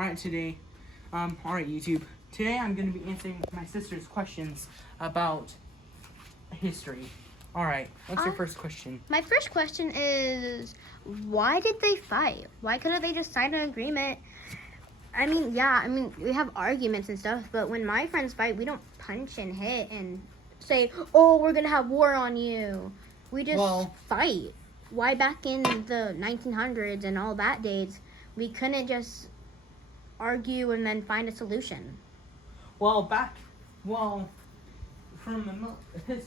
Alright, today, alright, YouTube. Today I'm going to be answering my sister's questions about history. Alright, what's your first question? My first question is, why did they fight? Why couldn't they just sign an agreement? I mean, we have arguments and stuff, but when my friends fight, we don't punch and hit and say, oh, we're going to have war on you. We just fight. Why back in the 1900s and all that days, we couldn't just argue and then find a solution? From his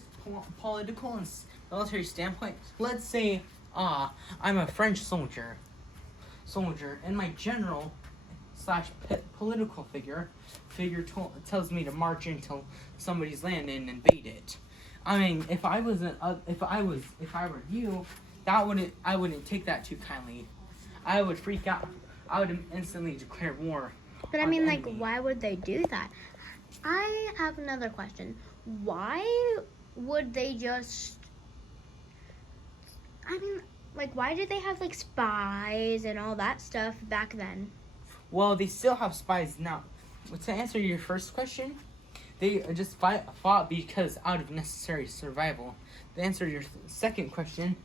political and military standpoint, let's say, I'm a French soldier, and my general / political figure tells me to march into somebody's land and invade it. I mean, if I were you, I wouldn't take that too kindly. I would freak out. I would instantly declare war. But I mean, like, why would they do that? I have another question. Why would they just... I mean, like, why did they have, like, spies and all that stuff back then? Well, they still have spies now. To answer your first question, they just fought because out of necessary survival. To answer your second question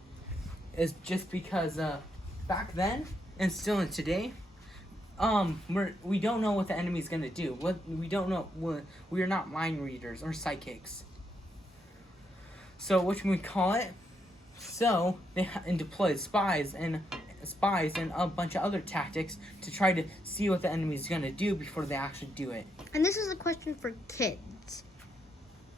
is just because back then and still in today, we don't know what the enemy's gonna do. We don't know. We are not mind readers or psychics. So what can we call it? So they deployed spies and a bunch of other tactics to try to see what the enemy's gonna do before they actually do it. And this is a question for kids.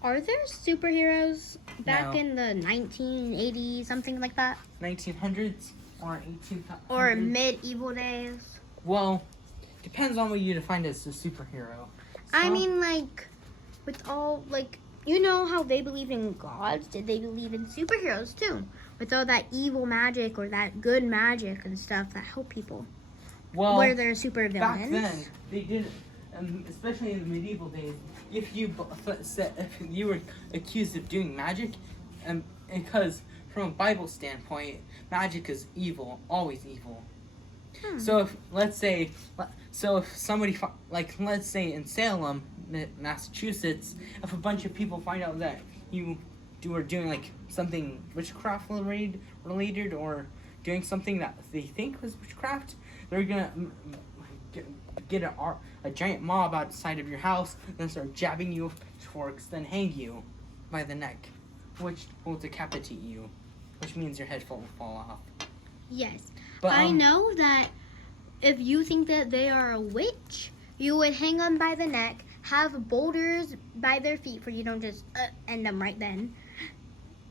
Are there superheroes back in the 1980s, something like that? 1900s or 1800s? Or medieval days? Well, depends on what you define as a superhero. I mean, like, with all, like, you know how they believe in gods? Did they believe in superheroes, too? With all that evil magic or that good magic and stuff that help people. Well, were there super villains? Back then, they did, especially in the medieval days, if you were accused of doing magic, because from a Bible standpoint, magic is evil, always evil. So if somebody, let's say in Salem, Massachusetts, if a bunch of people find out that you were doing like something witchcraft related or doing something that they think was witchcraft, they're gonna get a giant mob outside of your house, then start jabbing you with forks, then hang you by the neck, which will decapitate you, which means your head will fall off. Yes. But, I know that if you think that they are a witch, you would hang them by the neck, have boulders by their feet, for you don't just end them right then.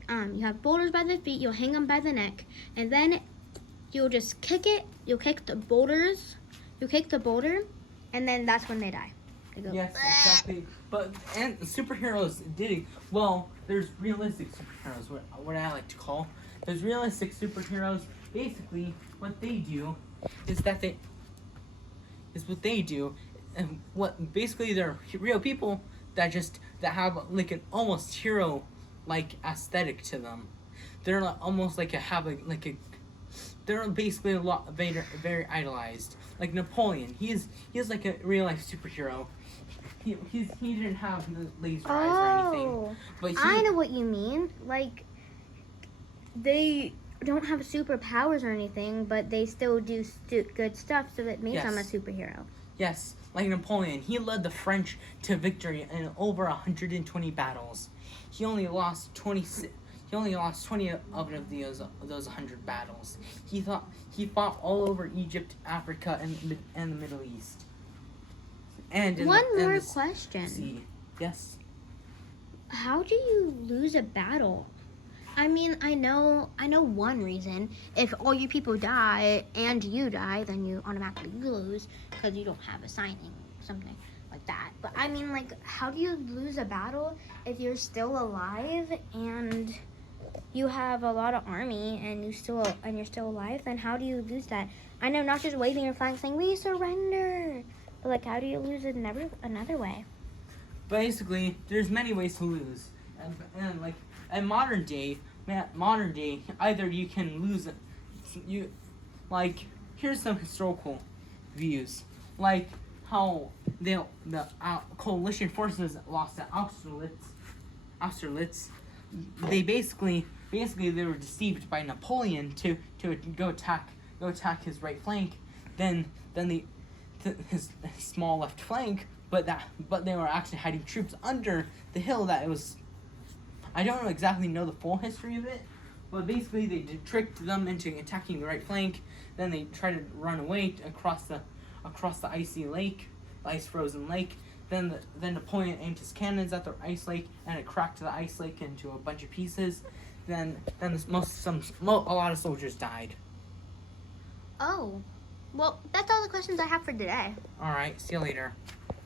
You have boulders by their feet, you'll hang them by the neck, and then you'll just kick it. You'll kick the boulders. You kick the boulder, and then that's when they die. They go, yes, exactly. And superheroes did it. Well, there's realistic superheroes, what I like to call. There's realistic superheroes. Basically, what they do is and what basically they're real people that have like an almost hero like aesthetic to them. They're almost like they're basically a lot very idolized. Like Napoleon, he's like a real life superhero. He didn't have laser eyes or anything. But I know what you mean. Like, they don't have superpowers or anything, but they still do good stuff, so that makes them a superhero. Yes, like Napoleon, he led the French to victory in over 120 battles. He only lost 20 of those 100 battles. He fought all over Egypt, Africa, and the Middle East. And one more question. Sea. Yes. How do you lose a battle? I mean, I know one reason. If all you people die and you die, then you automatically lose because you don't have a signing, something like that. But I mean, like, how do you lose a battle if you're still alive and you have a lot of army and you're still alive? Then how do you lose that? I know, not just waving your flag saying we surrender, but like, how do you lose it another way? Basically, there's many ways to lose, and like in modern day, either you can lose it. Here's some historical views. like how the coalition forces lost at Austerlitz. They basically they were deceived by Napoleon to go attack his right flank, then his small left flank, but they were actually hiding troops under the hill that it was. I don't exactly know the full history of it, but basically they tricked them into attacking the right flank. Then they tried to run away across the icy lake, the ice frozen lake. Then Napoleon aimed his cannons at the ice lake, and it cracked the ice lake into a bunch of pieces. Then a lot of soldiers died. Oh, well, that's all the questions I have for today. All right, see you later.